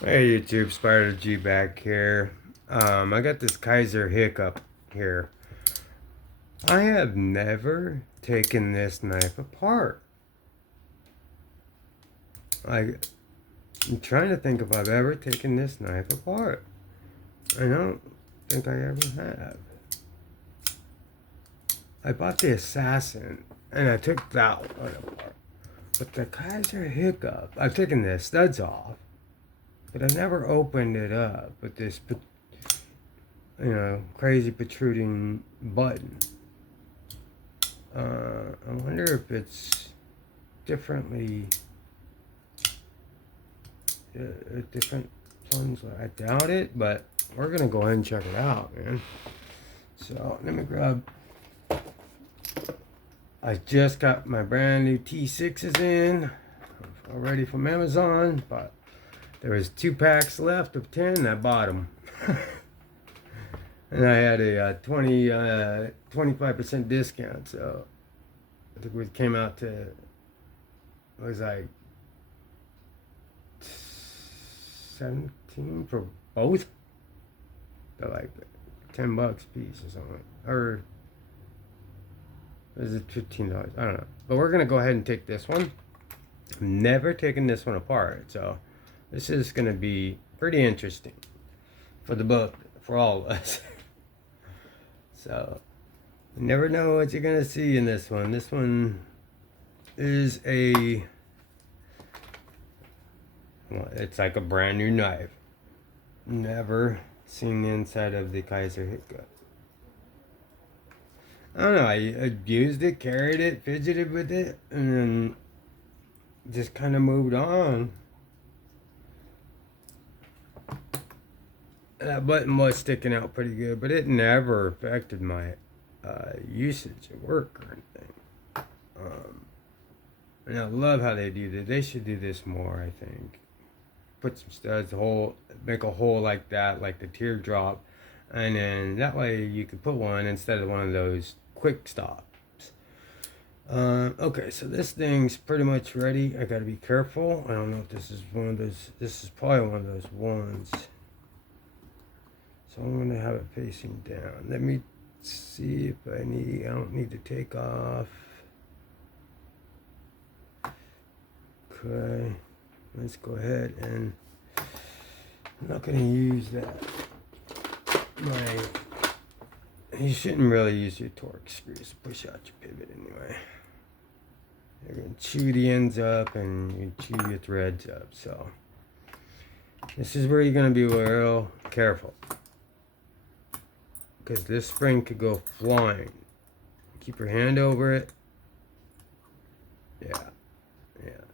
Hey YouTube, Spider G back here. I got this Kizer hiccup here. I have never taken this knife apart. I'm trying to think if I've ever taken this knife apart. I don't think I ever have. I bought the Assassin and I took that one apart. But the Kizer hiccup, I've taken the studs off, but I never opened it up with this, crazy protruding button. I wonder if it's differently, different plunge. I doubt it, but we're gonna go ahead and check it out, man. So let me grab. I just got my brand new T6s in, already from Amazon, but there was 2 packs left of 10. And I bought them. And I had a 25% discount, so I think it came out to, it was like 17 for both. They're like $10 a piece or something, or is it $15? I don't know. But we're gonna go ahead and take this one. I've never taken this one apart, so this is gonna be pretty interesting for for all of us. So, you never know what you're gonna see in this one. This one is it's like a brand new knife. Never seen the inside of the Kizer hiccup. I don't know, I used it, carried it, fidgeted with it, and then just kind of moved on. That button was sticking out pretty good, but it never affected my usage at work or anything. And I love how they do this. They should do this more, I think. Put some studs, make a hole like that, like the teardrop, and then that way you could put one instead of one of those quick stops. Okay, so this thing's pretty much ready. I gotta be careful. I don't know if this is one of those. This is probably one of those ones. So I'm gonna have it facing down. Let me see if I don't need to take off. Okay, let's go ahead and I'm not gonna use that. You shouldn't really use your torque screws to push out your pivot anyway. You're gonna chew the ends up and you chew your threads up. So this is where you're gonna be real careful, because this spring could go flying. Keep your hand over it. Yeah.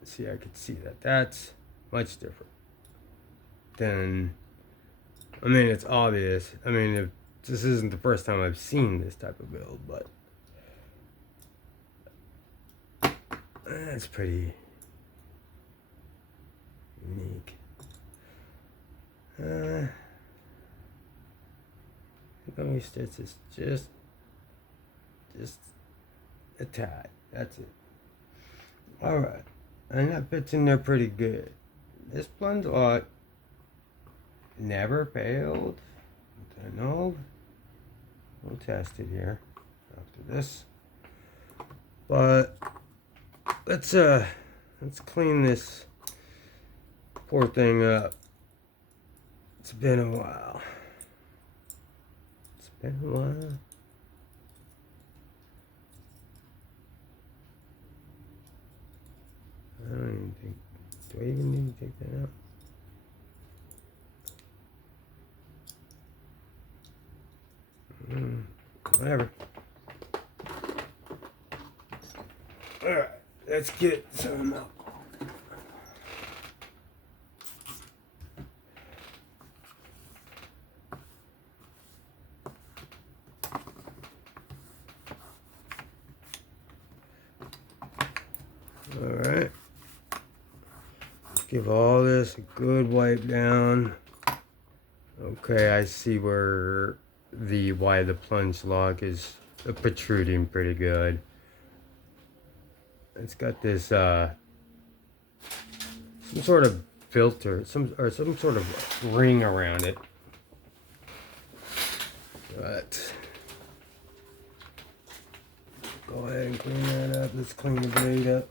See, I could see that. That's much different than, I mean, it's obvious. I mean, if this isn't the first time I've seen this type of build, but that's pretty unique. Let me stitch this just a tad. That's it. All right, and that fits in there pretty good. This plunge lock never failed. I know. We'll test it here after this. But let's clean this poor thing up. It's been a while. I don't even think. Do I even need to take that out? Whatever. Alright, let's get some out. Alright. Give all this a good wipe down. Okay, I see why the plunge lock is protruding pretty good. It's got this some sort of filter, some sort of ring around it. But go ahead and clean that up. Let's clean the blade up.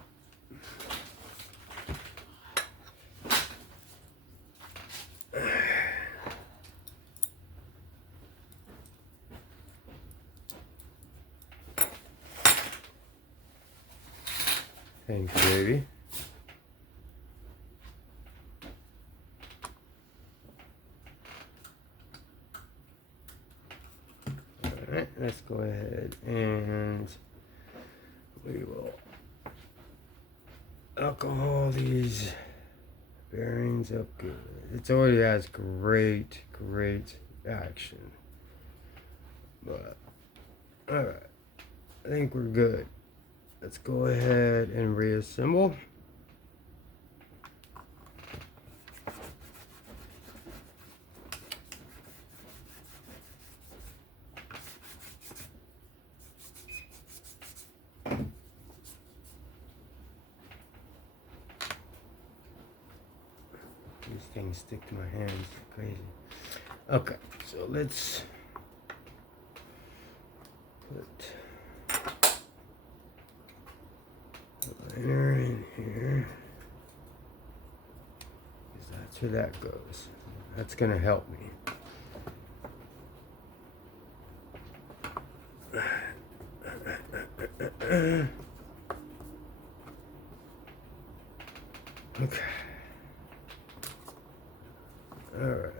Thank you, baby. Alright, let's go ahead and we will alcohol these bearings up good. It already has great action. But, alright, I think we're good. Let's go ahead and reassemble. These things stick to my hands, crazy. Okay, so let's put the liner in here, because that's where that goes. That's gonna help me. Okay. Alright.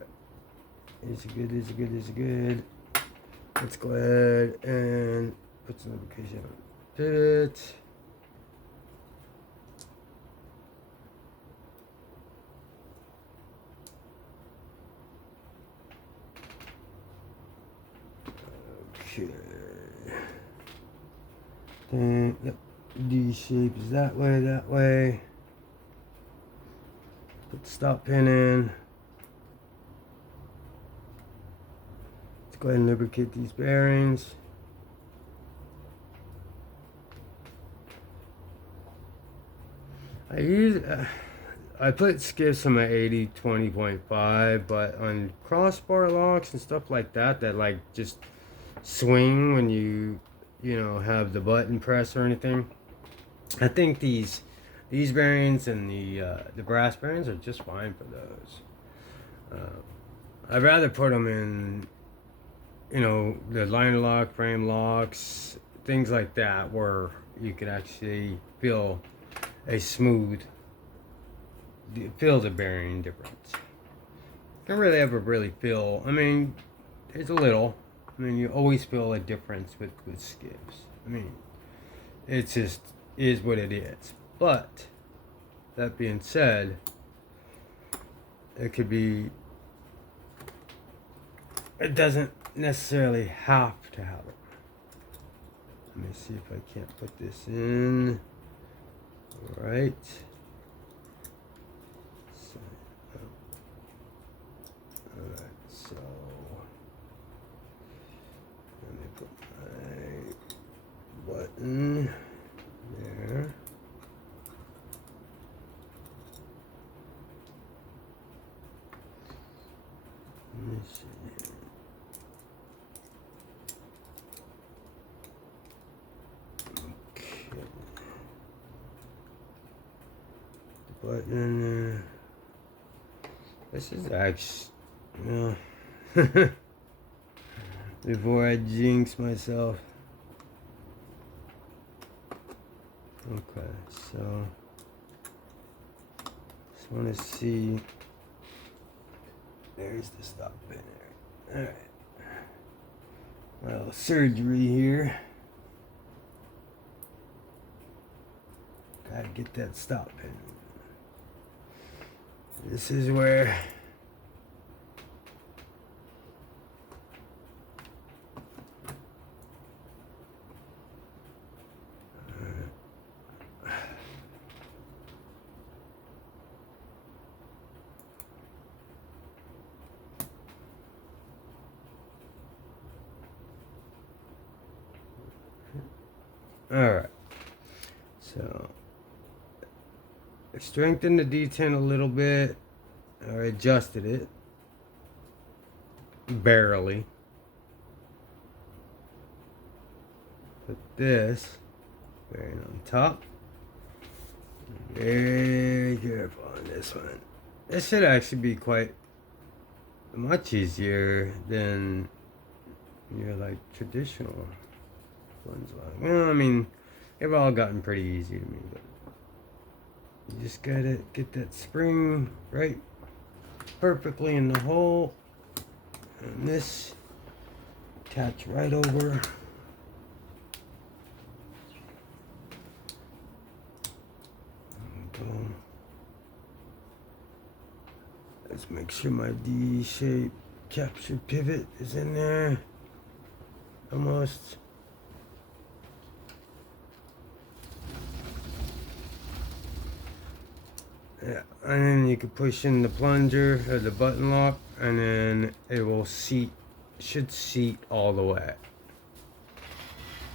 These are good, these are good, these are good. Let's go ahead and put some lubrication on the pivot. Okay. Then, yep, D shape is that way, that way. Put the stop pin in. Let's go ahead and lubricate these bearings. I put skips on my 80-20.5, but on crossbar locks and stuff like that like just swing when you have the button press or anything, I think these bearings and the brass bearings are just fine for those. I'd rather put them in the liner lock, frame locks, things like that, where you could actually feel the bearing difference. Don't really ever really feel, I mean, there's a little. I mean, you always feel a difference with skips. I mean, it just is what it is. But that being said, it doesn't necessarily have to have it. Let me see if I can't put this in. All right. So let me put my button there. Let me see. Okay. The button. This is actually, before I jinx myself. Okay, so just want to see. There's the stop pin there. Alright. Well, surgery here. Gotta get that stop pin. This is where alright, so strengthen the D10 a little bit, I adjusted it barely. Put this right on top. Very careful on this one. This should actually be quite much easier than your like traditional ones. Well, I mean, they've all gotten pretty easy to me, but you just gotta get that spring right perfectly in the hole, and this attach right over. Boom. Let's make sure my D-shaped capture pivot is in there. Almost. Yeah, and then you can push in the plunger or the button lock, and then it will seat, should seat all the way.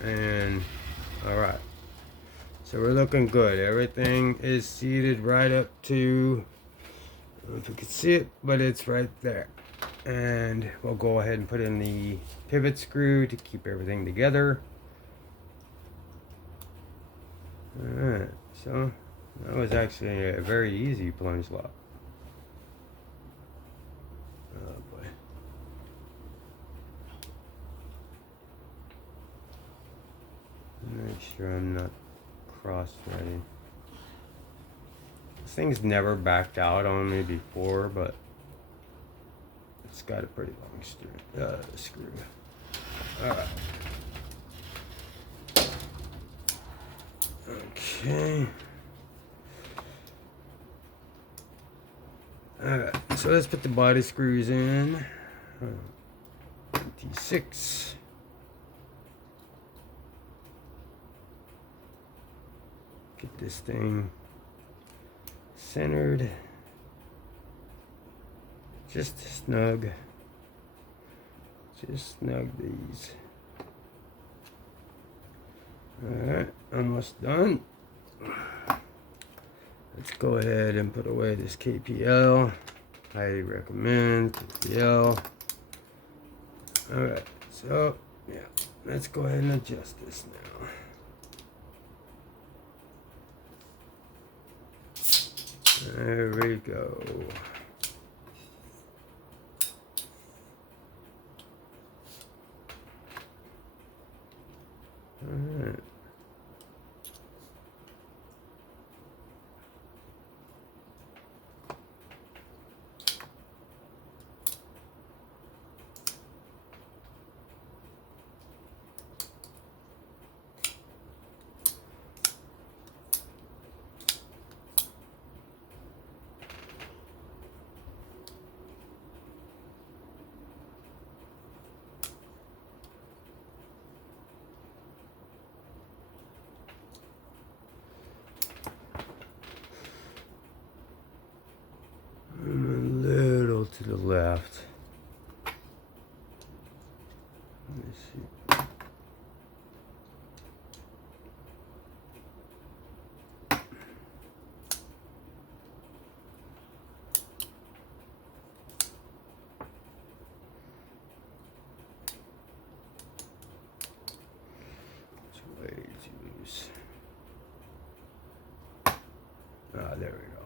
And all right, so we're looking good. Everything is seated right up to, I don't know if you can see it, but it's right there. And we'll go ahead and put in the pivot screw to keep everything together. All right, so that was actually a very easy plunge lock. Oh boy. Make sure I'm not cross-threading. This thing's never backed out on me before, but it's got a pretty long screw. Alright. Okay. Alright, so let's put the body screws in. T6. Get this thing centered. Just snug. Just snug these. Alright, almost done. Let's go ahead and put away this KPL. Highly recommend KPL. Alright, so yeah, let's go ahead and adjust this now. There we go. All right. To the left. Let me see. Which way to use? Ah, there we go.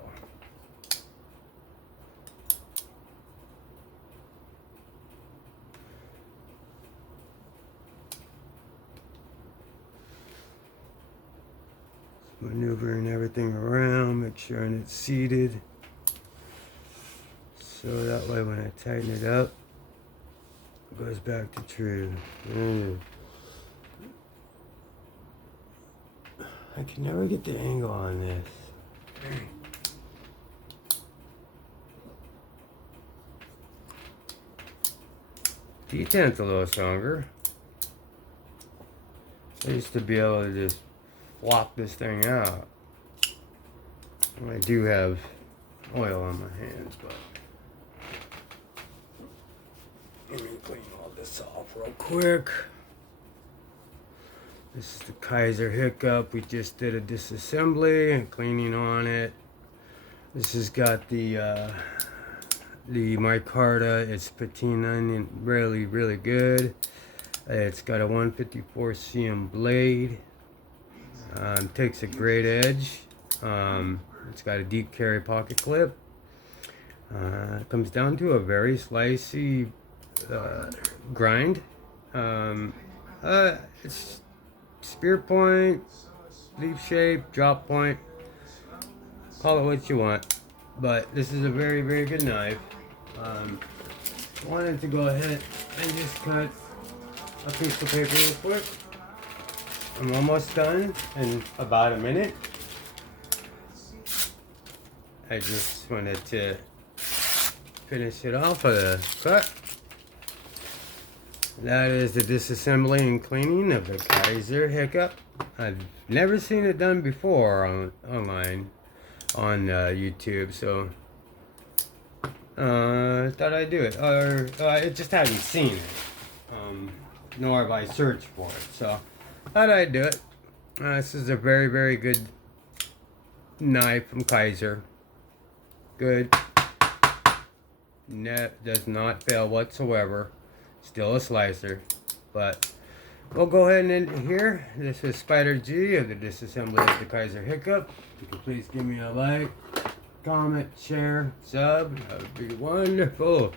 Maneuvering everything around, make sure it's seated. So that way when I tighten it up, it goes back to true. I can never get the angle on this. D10's a little stronger. I used to be able to just flop this thing out. I do have oil on my hands, but let me clean all this off real quick. This is the Kizer hiccup. We just did a disassembly and cleaning on it. This has got the The micarta is patina and really, really good. It's got a 154 cm blade. Takes a great edge. It's got a deep carry pocket clip. Comes down to a very slicey grind. It's spear point, leaf shape, drop point. Call it what you want. But this is a very, very good knife. Wanted to go ahead and just cut a piece of paper real quick. I'm almost done in about a minute. I just wanted to finish it off with a cut. That is the disassembly and cleaning of the Kizer hiccup. I've never seen it done before online on YouTube, so I thought I'd do it. Or I just haven't seen it, nor have I searched for it. So thought I'd do it. This is a very, very good knife from Kizer. Good. Does not fail whatsoever. Still a slicer. But we'll go ahead and end it here. This is Spider G of the Disassembly of the Kizer Hiccup. You can please give me a like, comment, share, sub. That would be wonderful.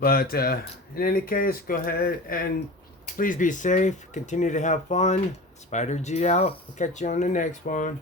But in any case, go ahead and please be safe. Continue to have fun. Spider G out. I'll catch you on the next one.